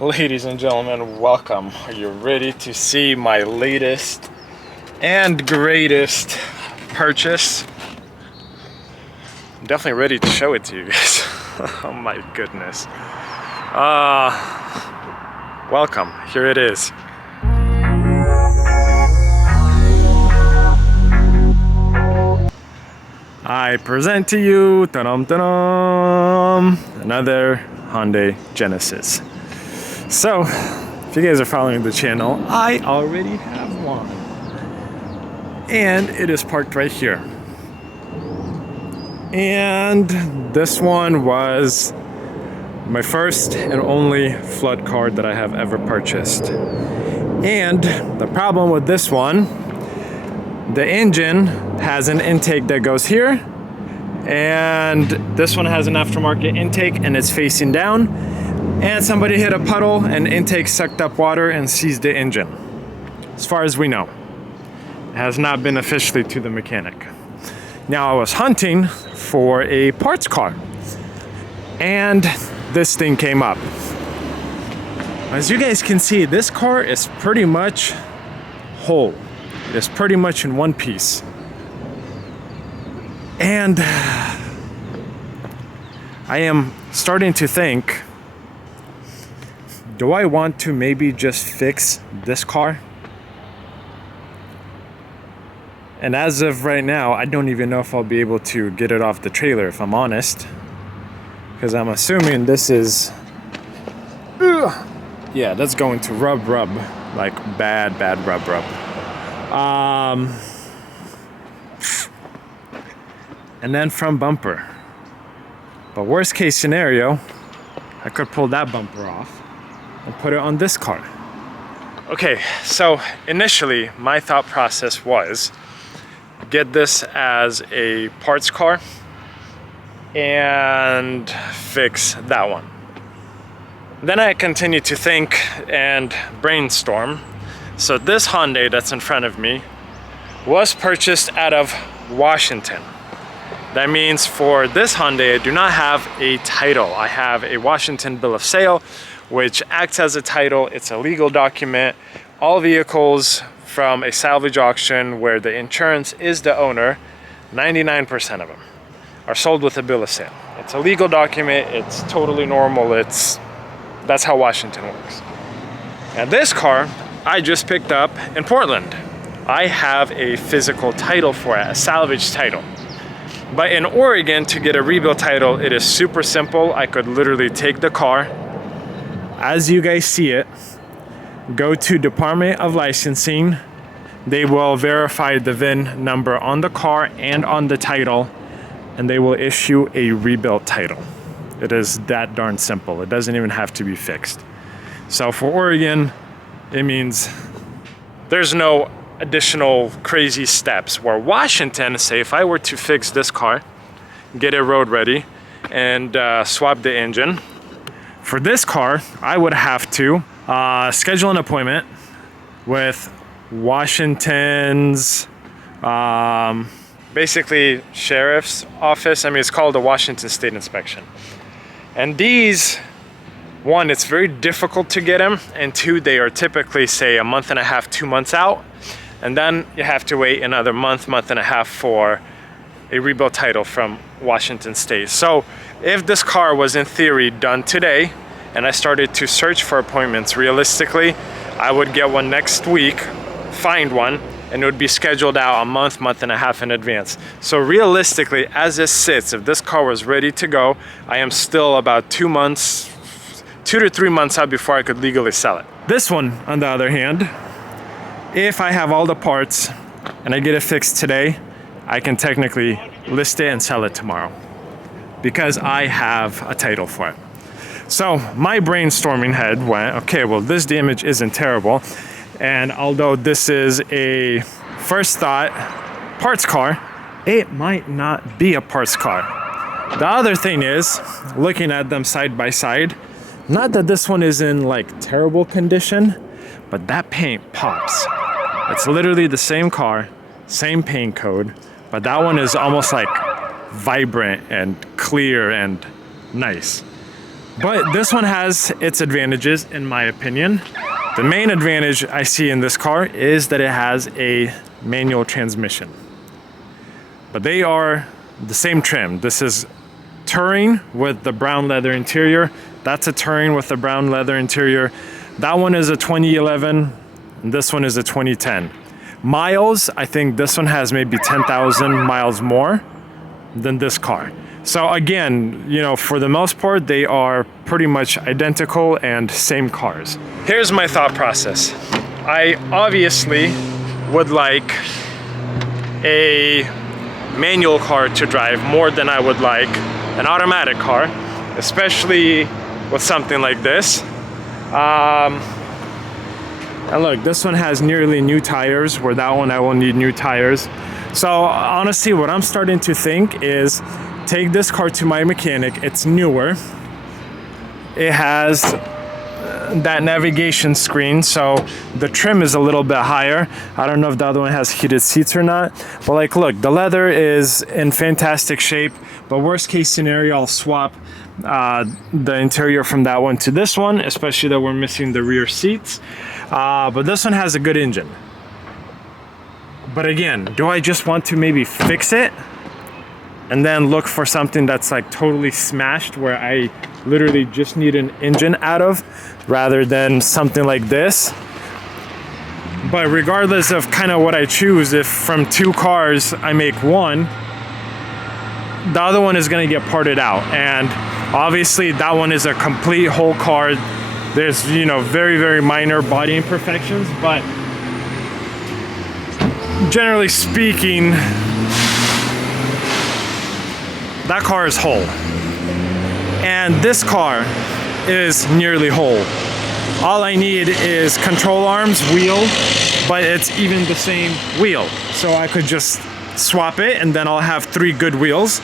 Ladies and gentlemen, welcome. Are you ready to see my latest and greatest purchase? I'm definitely ready to show it to you guys. Oh my goodness. Welcome. Here it is. I present to you another Hyundai Genesis. So, if you guys are following the channel, I already have one. And it is parked right here. And this one was my first and only flood car that I have ever purchased. And the problem with this one, the engine has an intake that goes here, and this one has an aftermarket intake and it's facing down. And somebody hit a puddle and intake sucked up water and seized the engine. As far as we know, it has not been officially to the mechanic. Now I was hunting for a parts car and this thing came up. As you guys can see, this car is pretty much whole. It is pretty much in one piece. And I am starting to think, do I want to maybe just fix this car? And as of right now, I don't even know if I'll be able to get it off the trailer, if I'm honest. Because I'm assuming this is... yeah, that's going to rub. Like bad rub. And then front bumper. But worst case scenario, I could pull that bumper off and put it on this car. Okay, so initially my thought process was get this as a parts car and fix that one. Then I continued to think and brainstorm. So this Hyundai that's in front of me was purchased out of Washington. That means for this Hyundai, I do not have a title. I have a Washington bill of sale, which acts as a title. It's a legal document. All vehicles from a salvage auction where the insurance is the owner, 99% of them are sold with a bill of sale. It's a legal document. It's totally normal. That's how Washington works. Now this car I just picked up in Portland. I have a physical title for it, a salvage title. But in Oregon, to get a rebuild title, it is super simple. I could literally take the car, as you guys see it, go to Department of Licensing. They will verify the VIN number on the car and on the title, and they will issue a rebuild title. It is that darn simple. It doesn't even have to be fixed. So for Oregon, it means there's no additional crazy steps. Where Washington, say if I were to fix this car, get it road ready, and swap the engine, for this car, I would have to schedule an appointment with Washington's basically sheriff's office. I mean, it's called the Washington State Inspection. And these, one, it's very difficult to get them, and two, they are typically, say, a month and a half, 2 months out. And then you have to wait another month and a half for a rebuild title from Washington State. So if this car was in theory done today and I started to search for appointments, realistically, I would get one next week, find one, and it would be scheduled out a month and a half in advance. So realistically, as it sits, if this car was ready to go, I am still about 2 to 3 months out before I could legally sell it. This one, on the other hand, if I have all the parts and I get it fixed today, I can technically list it and sell it tomorrow because I have a title for it. So my brainstorming head went, okay, well, this damage isn't terrible. And although this is a first thought parts car, it might not be a parts car. The other thing is, looking at them side by side, not that this one is in like terrible condition, but that paint pops. It's literally the same car, same paint code, but that one is almost like vibrant and clear and nice. But this one has its advantages, in my opinion. The main advantage I see in this car is that it has a manual transmission. But they are the same trim. This is Touring with the brown leather interior. That's a Touring with the brown leather interior. That one is a 2011, and this one is a 2010. Miles, I think this one has maybe 10,000 miles more than this car. So again, you know, for the most part, they are pretty much identical and same cars. Here's my thought process. I obviously would like a manual car to drive more than I would like an automatic car, especially with something like this. And look, this one has nearly new tires, where that one I will need new tires. So honestly, what I'm starting to think is take this car to my mechanic. It's newer. It has that navigation screen, so the trim is a little bit higher. I don't know if the other one has heated seats or not, but like, look, the leather is in fantastic shape. But worst case scenario, I'll swap the interior from that one to this one, especially that we're missing the rear seats. But this one has a good engine. But again, do I just want to maybe fix it and then look for something that's like totally smashed, where I literally just need an engine out of, rather than something like this? But regardless of kind of what I choose, if from two cars I make one, the other one is going to get parted out. And obviously that one is a complete whole car. There's, you know, very, very minor body imperfections, but generally speaking, that car is whole. And this car is nearly whole. All I need is control arms, wheel, but it's even the same wheel. So I could just swap it and then I'll have 3 good wheels.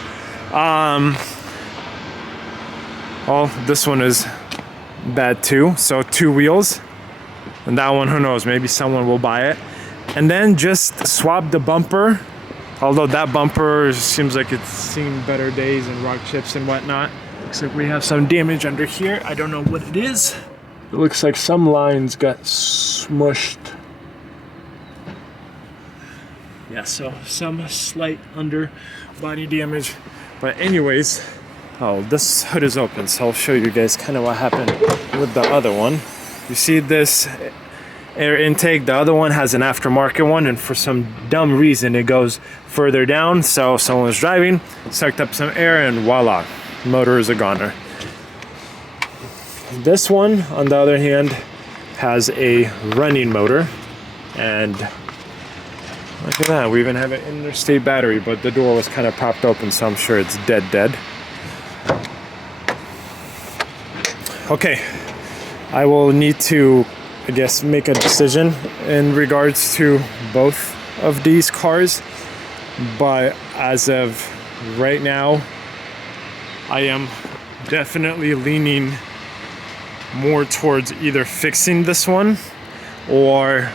Oh, this one is bad too. So 2 wheels. And that one, who knows, maybe someone will buy it. And then just swap the bumper. Although that bumper seems like it's seen better days and rock chips and whatnot. Looks like we have some damage under here. I don't know what it is. It looks like some lines got smushed. Yeah, so some slight under body damage. But anyways, oh, this hood is open, so I'll show you guys kind of what happened with the other one. You see this air intake? The other one has an aftermarket one, and for some dumb reason it goes further down. So someone was driving, sucked up some air, and voila, motor is a goner. This one, on the other hand, has a running motor, and look at that, we even have an interstate battery, but the door was kind of popped open, so I'm sure it's dead. Okay, I will need to, I guess, make a decision in regards to both of these cars, but as of right now, I am definitely leaning more towards either fixing this one or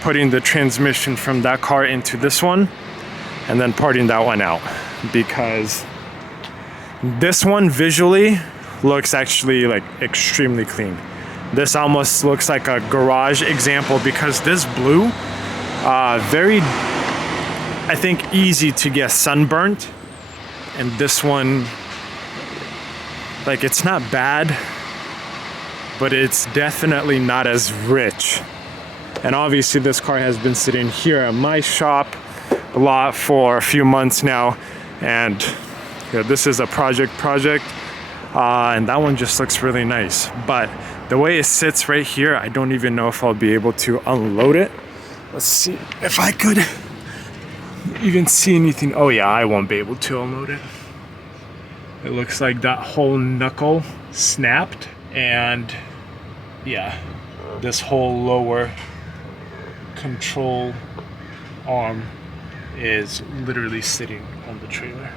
putting the transmission from that car into this one and then parting that one out, because this one visually looks actually like extremely clean. This almost looks like a garage example, because this blue, very, I think, easy to get sunburnt, and this one, like, it's not bad, but it's definitely not as rich. And obviously this car has been sitting here at my shop a lot for a few months now, and yeah, this is a project, and that one just looks really nice. But the way it sits right here, I don't even know if I'll be able to unload it. Let's see if I could even see anything. Oh yeah, I won't be able to unload it. It looks like that whole knuckle snapped, and yeah, this whole lower control arm is literally sitting on the trailer.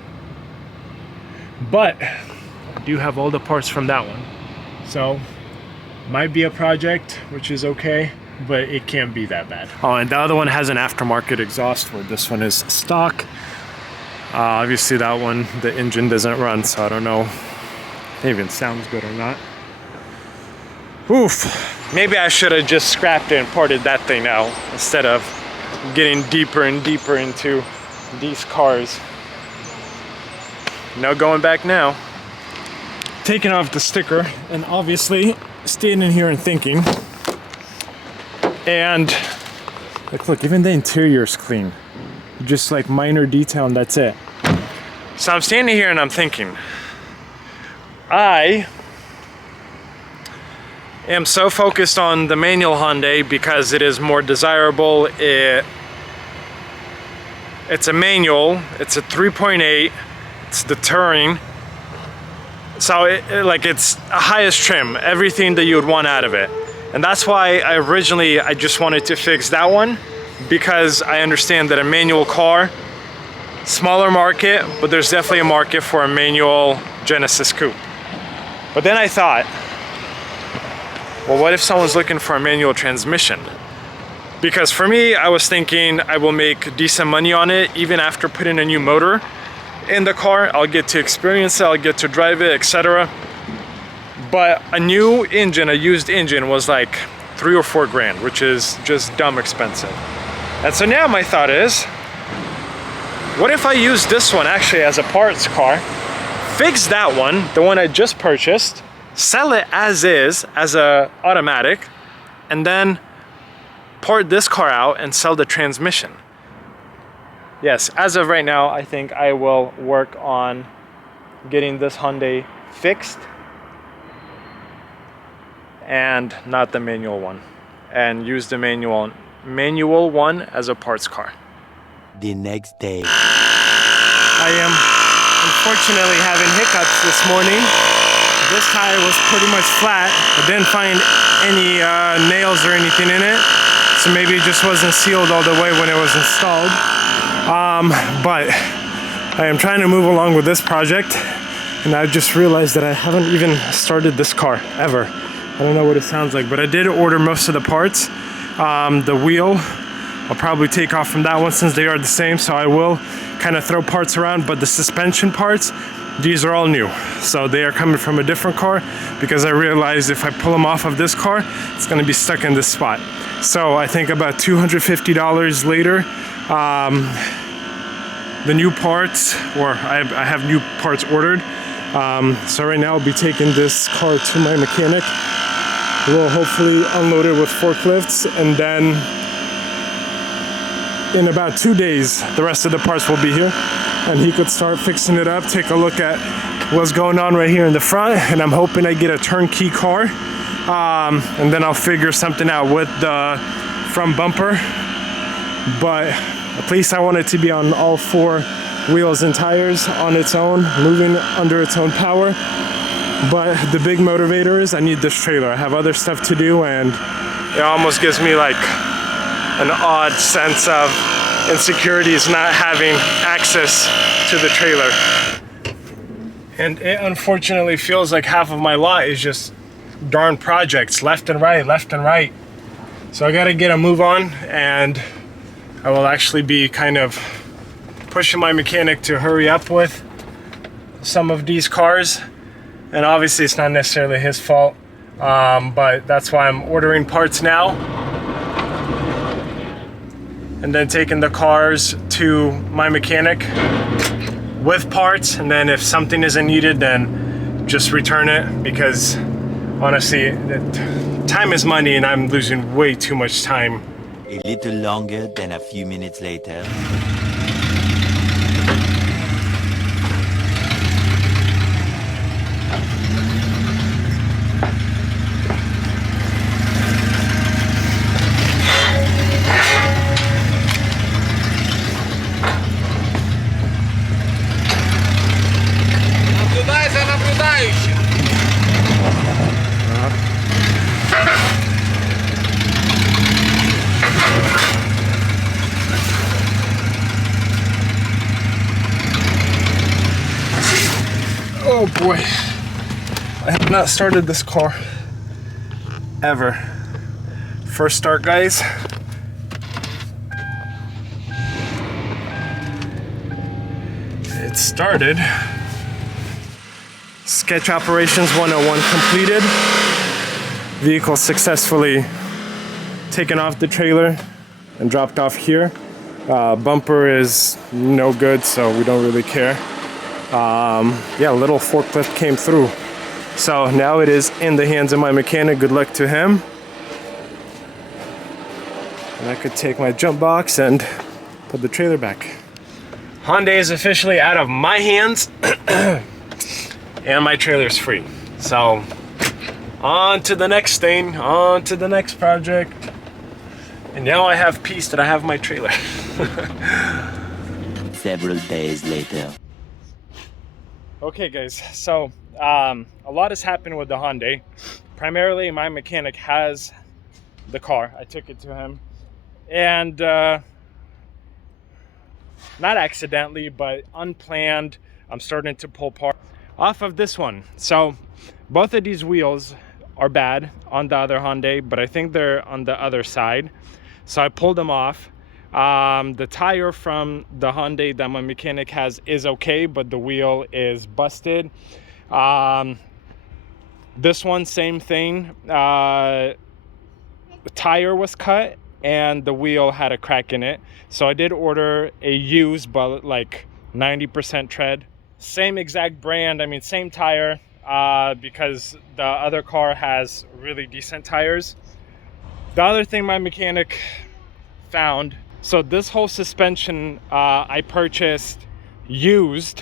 But I do have all the parts from that one, so might be a project, which is okay, but it can't be that bad. Oh, and the other one has an aftermarket exhaust, where this one is stock. Obviously that one, the engine doesn't run, so I don't know it even sounds good or not. Oof. Maybe I should have just scrapped it and ported that thing out instead of getting deeper and deeper into these cars. No going back now. Taking off the sticker and obviously standing here and thinking. And like, look, even the interior is clean. Just like minor detail and that's it. So I'm standing here and I'm thinking, I am so focused on the manual Hyundai because it is more desirable. It's a manual, it's a 3.8, it's the Touring. So it's a highest trim, everything that you would want out of it. And that's why I just wanted to fix that one, because I understand that a manual car, smaller market, but there's definitely a market for a manual Genesis Coupe. But then I thought, well, what if someone's looking for a manual transmission? Because for me, I was thinking I will make decent money on it, even after putting a new motor in the car. I'll get to experience it, I'll get to drive it, etc. But a new engine, a used engine, was like $3 or $4 grand, which is just dumb expensive. And so now my thought is, what if I use this one actually as a parts car, fix that one, the one I just purchased, sell it as is, as a automatic, and then port this car out and sell the transmission. Yes, as of right now, I think I will work on getting this Hyundai fixed and not the manual one, and use the manual one as a parts car. The next day. I am unfortunately having hiccups this morning. This tire was pretty much flat. I didn't find any nails or anything in it, so maybe it just wasn't sealed all the way when it was installed. But I am trying to move along with this project, and I just realized that I haven't even started this car ever. I don't know what it sounds like, but I did order most of the parts. The wheel, I'll probably take off from that one since they are the same, so I will kind of throw parts around, but the suspension parts, these are all new. So they are coming from a different car, because I realized if I pull them off of this car, it's gonna be stuck in this spot. So I think about $250 later, the new parts, or I have new parts ordered. So right now I'll be taking this car to my mechanic. We'll hopefully unload it with forklifts, and then in about 2 days, the rest of the parts will be here, and he could start fixing it up, take a look at what's going on right here in the front, and I'm hoping I get a turnkey car, and then I'll figure something out with the front bumper. But at least I want it to be on all 4 wheels and tires on its own, moving under its own power. But the big motivator is I need this trailer. I have other stuff to do, and it almost gives me like an odd sense of insecurities not having access to the trailer. And it unfortunately feels like half of my lot is just darn projects, left and right, left and right. So I gotta get a move on, and I will actually be kind of pushing my mechanic to hurry up with some of these cars. And obviously it's not necessarily his fault, but that's why I'm ordering parts now, and then taking the cars to my mechanic with parts, and then if something isn't needed, then just return it, because honestly, time is money and I'm losing way too much time. A little longer than a few minutes later. Oh boy, I have not started this car ever. First start, guys. It started. Sketch operations 101 completed. Vehicle successfully taken off the trailer and dropped off here. Bumper is no good, so we don't really care. Yeah, a little forklift came through. So now it is in the hands of my mechanic. Good luck to him. And I could take my jump box and put the trailer back. Hyundai is officially out of my hands and my trailer's free. So on to the next thing, on to the next project. And now I have peace that I have my trailer. Several days later. Okay guys, so a lot has happened with the Hyundai. Primarily my mechanic has the car. I took it to him. And not accidentally, but unplanned, I'm starting to pull part off of this one. So both of these wheels are bad on the other Hyundai, but I think they're on the other side. So I pulled them off. The tire from the Hyundai that my mechanic has is okay, but the wheel is busted. This one, same thing. The tire was cut and the wheel had a crack in it. So I did order a used, but like 90% tread. Same exact brand, I mean, same tire, because the other car has really decent tires. The other thing my mechanic found, so this whole suspension I purchased used,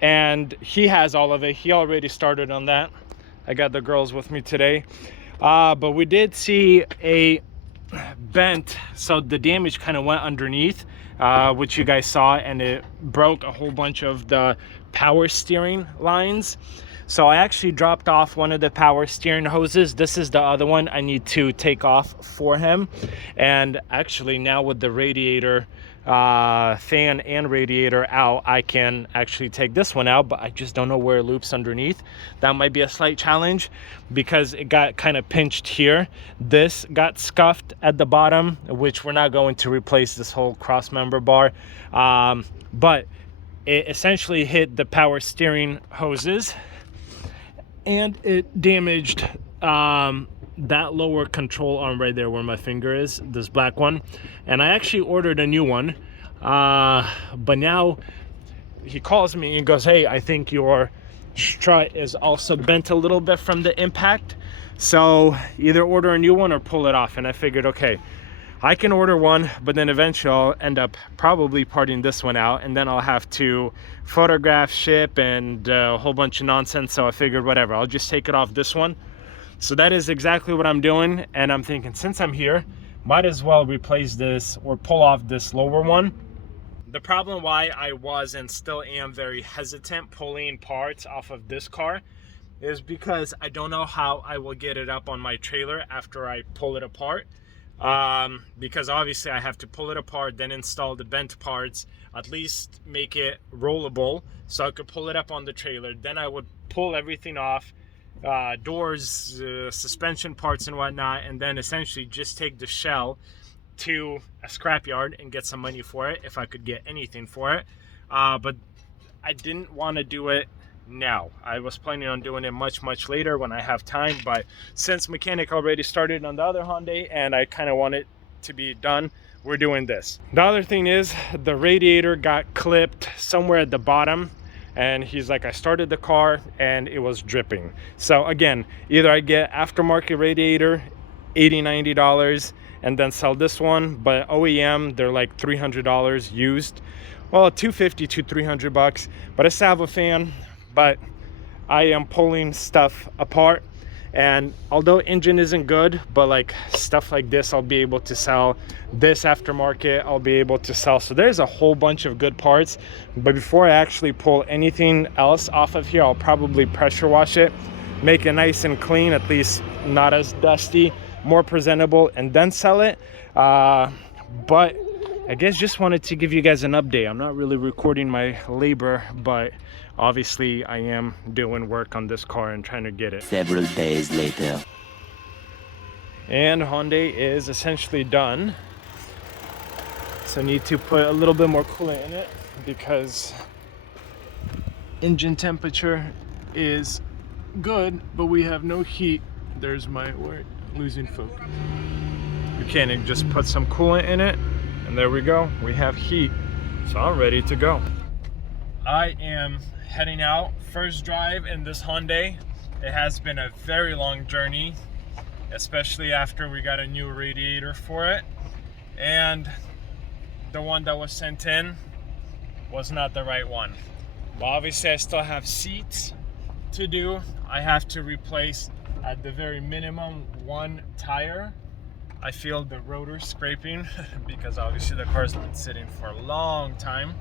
and he has all of it. He already started on that. I got the girls with me today. But we did see a bent, so the damage kind of went underneath, which you guys saw, and it broke a whole bunch of the power steering lines. So I actually dropped off one of the power steering hoses. This is the other one I need to take off for him. And actually now with the radiator, fan and radiator out, I can actually take this one out, but I just don't know where it loops underneath. That might be a slight challenge because it got kind of pinched here. This got scuffed at the bottom, which we're not going to replace this whole cross member bar. But it essentially hit the power steering hoses and it damaged that lower control arm right there where my finger is, this black one. And I actually ordered a new one, but now he calls me and goes, hey, I think your strut is also bent a little bit from the impact, so either order a new one or pull it off. And I figured, okay, I can order one, but then eventually I'll end up probably parting this one out, and then I'll have to photograph, ship, and a whole bunch of nonsense. So I figured, whatever, I'll just take it off this one. So that is exactly what I'm doing, and I'm thinking, since I'm here, might as well replace this or pull off this lower one. The problem why I was and still am very hesitant pulling parts off of this car is because I don't know how I will get it up on my trailer after I pull it apart. Because obviously I have to pull it apart, then install the bent parts, at least make it rollable so I could pull it up on the trailer. Then I would pull everything off, doors, suspension parts and whatnot, and then essentially just take the shell to a scrapyard and get some money for it if I could get anything for it. But I didn't want to do it now. I was planning on doing it much later when I have time, but since mechanic already started on the other Hyundai and I kind of want it to be done, we're doing this. The other thing is the radiator got clipped somewhere at the bottom, and he's like, I started the car and it was dripping. So again, either I get aftermarket radiator, $80-90, and then sell this one, but OEM, they're like $300 used. Well, $250 to $300, but I still have a fan. But I am pulling stuff apart, and although engine isn't good, but like stuff like this I'll be able to sell. This aftermarket I'll be able to sell. So there's a whole bunch of good parts, but before I actually pull anything else off of here, I'll probably pressure wash it, make it nice and clean, at least not as dusty, more presentable, and then sell it. But I guess just wanted to give you guys an update. I'm not really recording my labor, but obviously I am doing work on this car and trying to get it. Several days later. And Hyundai is essentially done. So I need to put a little bit more coolant in it because engine temperature is good, but we have no heat. There's my, we're losing focus. Mechanic just put some coolant in it, and there we go. We have heat, so I'm ready to go. I am heading out. First drive in this Hyundai. It has been a very long journey, especially after we got a new radiator for it. And the one that was sent in was not the right one. But obviously I still have seats to do. I have to replace at the very minimum one tire. I feel the rotor scraping because obviously the car's been sitting for a long time.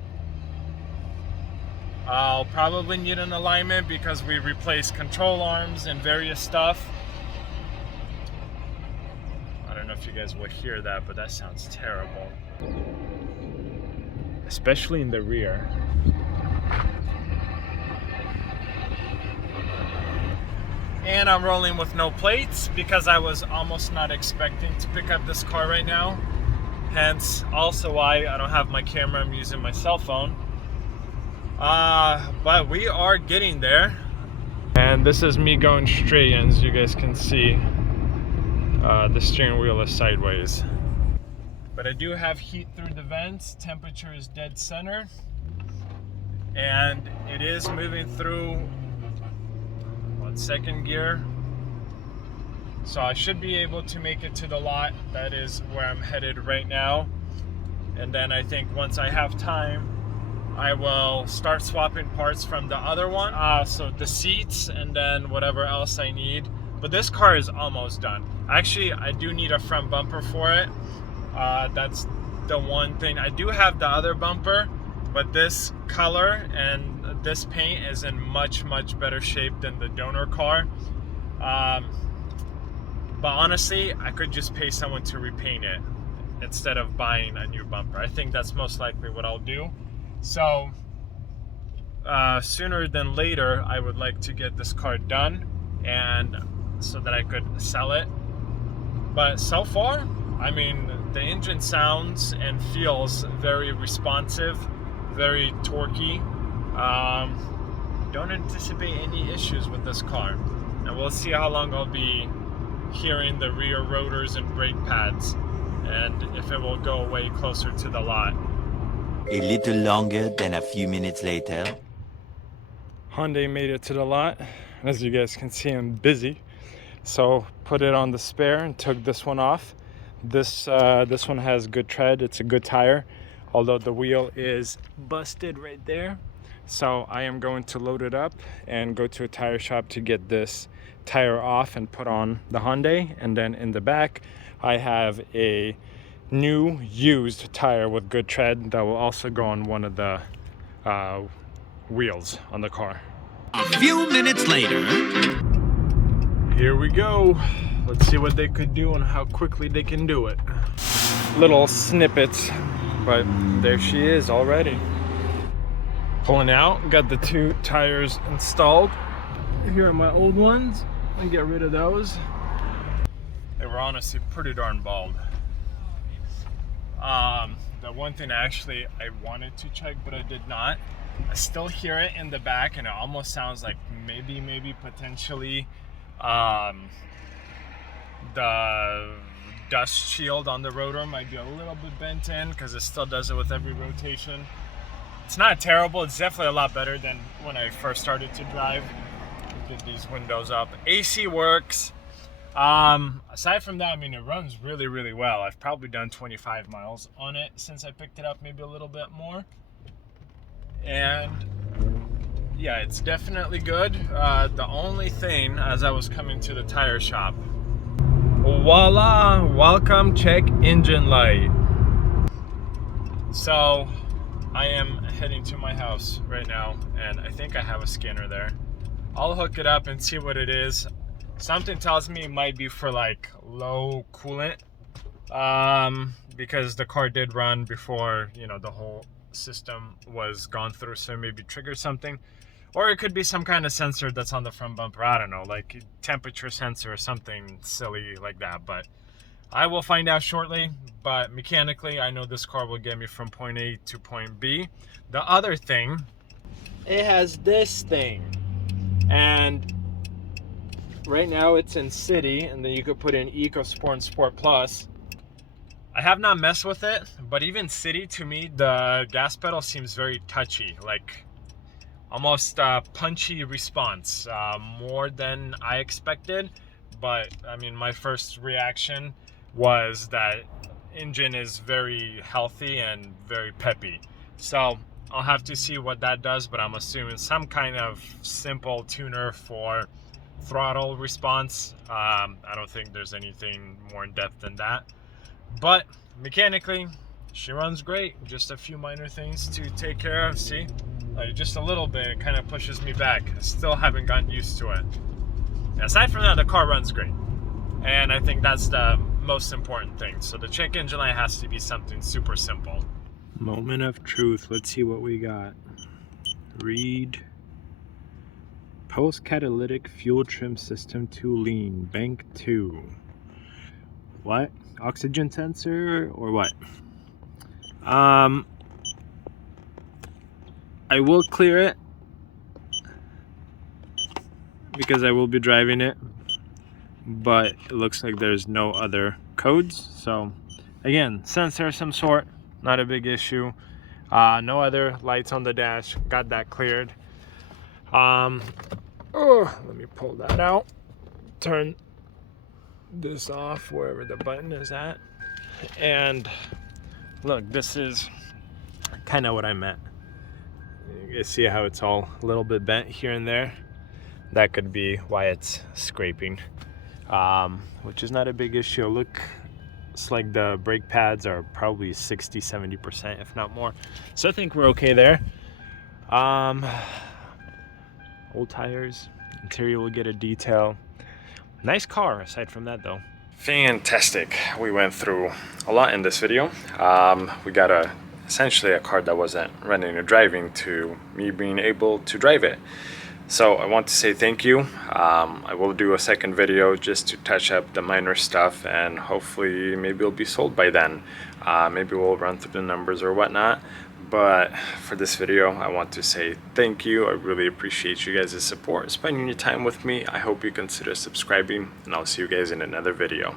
I'll probably need an alignment because we replaced control arms and various stuff. I don't know if you guys will hear that, but that sounds terrible. Especially in the rear. And I'm rolling with no plates because I was almost not expecting to pick up this car right now. Hence also why I don't have my camera, I'm using my cell phone. But we are getting there. And this is me going straight, and as you guys can see, the steering wheel is sideways. But I do have heat through the vents, temperature is dead center, and it is moving through second gear. So I should be able to make it to the lot. That is where I'm headed right now. And then I think once I have time, I will start swapping parts from the other one. So the seats and then whatever else I need. But this car is almost done. Actually, I do need a front bumper for it. That's the one thing. I do have the other bumper, but this color and this paint is in much better shape than the donor car. But honestly, I could just pay someone to repaint it instead of buying a new bumper. I think that's most likely what I'll do. So sooner than later, I would like to get this car done, and so that I could sell it. But so far, I mean, the engine sounds and feels very responsive, very torquey. Don't anticipate any issues with this car, and we'll see how long I'll be hearing the rear rotors and brake pads, and if it will go away closer to the lot. A little longer than a few minutes later. Hyundai made it to the lot. As you guys can see, I'm busy, so put it on the spare and took this one off. This one has good tread, it's a good tire, although the wheel is busted right there. So I am going to load it up and go to a tire shop to get this tire off and put on the Hyundai. And then in the back, I have a new used tire with good tread that will also go on one of the wheels on the car. A few minutes later. Here we go. Let's see what they could do and how quickly they can do it. Little snippets, but there she is already. Pulling out, got the two tires installed. Here are my old ones. I get rid of those. They were honestly pretty darn bald. The one thing I wanted to check, but I did not. I still hear it in the back, and it almost sounds like maybe potentially the dust shield on the rotor might be a little bit bent in, because it still does it with every rotation. It's not terrible, it's definitely a lot better than when I first started to drive. Get these windows up. AC works. Aside from that, I mean, it runs really well. I've probably done 25 miles on it since I picked it up, maybe a little bit more. And yeah, it's definitely good. The only thing, as I was coming to the tire shop, voila, welcome check engine light. So I am heading to my house right now, and I think I have a scanner there. I'll hook it up and see what it is. Something tells me it might be for like low coolant, because the car did run before, you know, the whole system was gone through, so maybe trigger something. Or it could be some kind of sensor that's on the front bumper, I don't know, like temperature sensor or something silly like that. But I will find out shortly. But mechanically, I know this car will get me from point A to point B. The other thing, it has this thing. And right now it's in City, and then you could put in EcoSport and Sport Plus. I have not messed with it, but even City, to me, the gas pedal seems very touchy, like almost punchy response, more than I expected. But I mean, my first reaction was that engine is very healthy and very peppy. So I'll have to see what that does, but I'm assuming some kind of simple tuner for throttle response. I don't think there's anything more in depth than that. But mechanically, she runs great. Just a few minor things to take care of. See, like just a little bit, it kind of pushes me back. I still haven't gotten used to it. Aside from that, the car runs great, and I think that's the most important thing. So the check engine light has to be something super simple. Moment of truth. Let's see what we got. Read. Post catalytic fuel trim system to lean. Bank 2. What? Oxygen sensor or what? I will clear it because I will be driving it, but it looks like there's no other codes. So again, sensor of some sort, not a big issue. No other lights on the dash, got that cleared. Let me pull that out, turn this off wherever the button is at, and look, this is kind of what I meant. You guys see how it's all a little bit bent here and there? That could be why it's scraping, which is not a big issue. Look, it's like the brake pads are probably 60-70%, if not more, so I think we're okay there. Old tires, interior will get a detail. Nice car aside from that though. Fantastic. We went through a lot in this video. We got essentially a car that wasn't running or driving to me being able to drive it. So I want to say thank you. I will do a second video just to touch up the minor stuff, and hopefully maybe it'll be sold by then. Maybe we'll run through the numbers or whatnot. But for this video, I want to say thank you. I really appreciate you guys' support, spending your time with me. I hope you consider subscribing, and I'll see you guys in another video.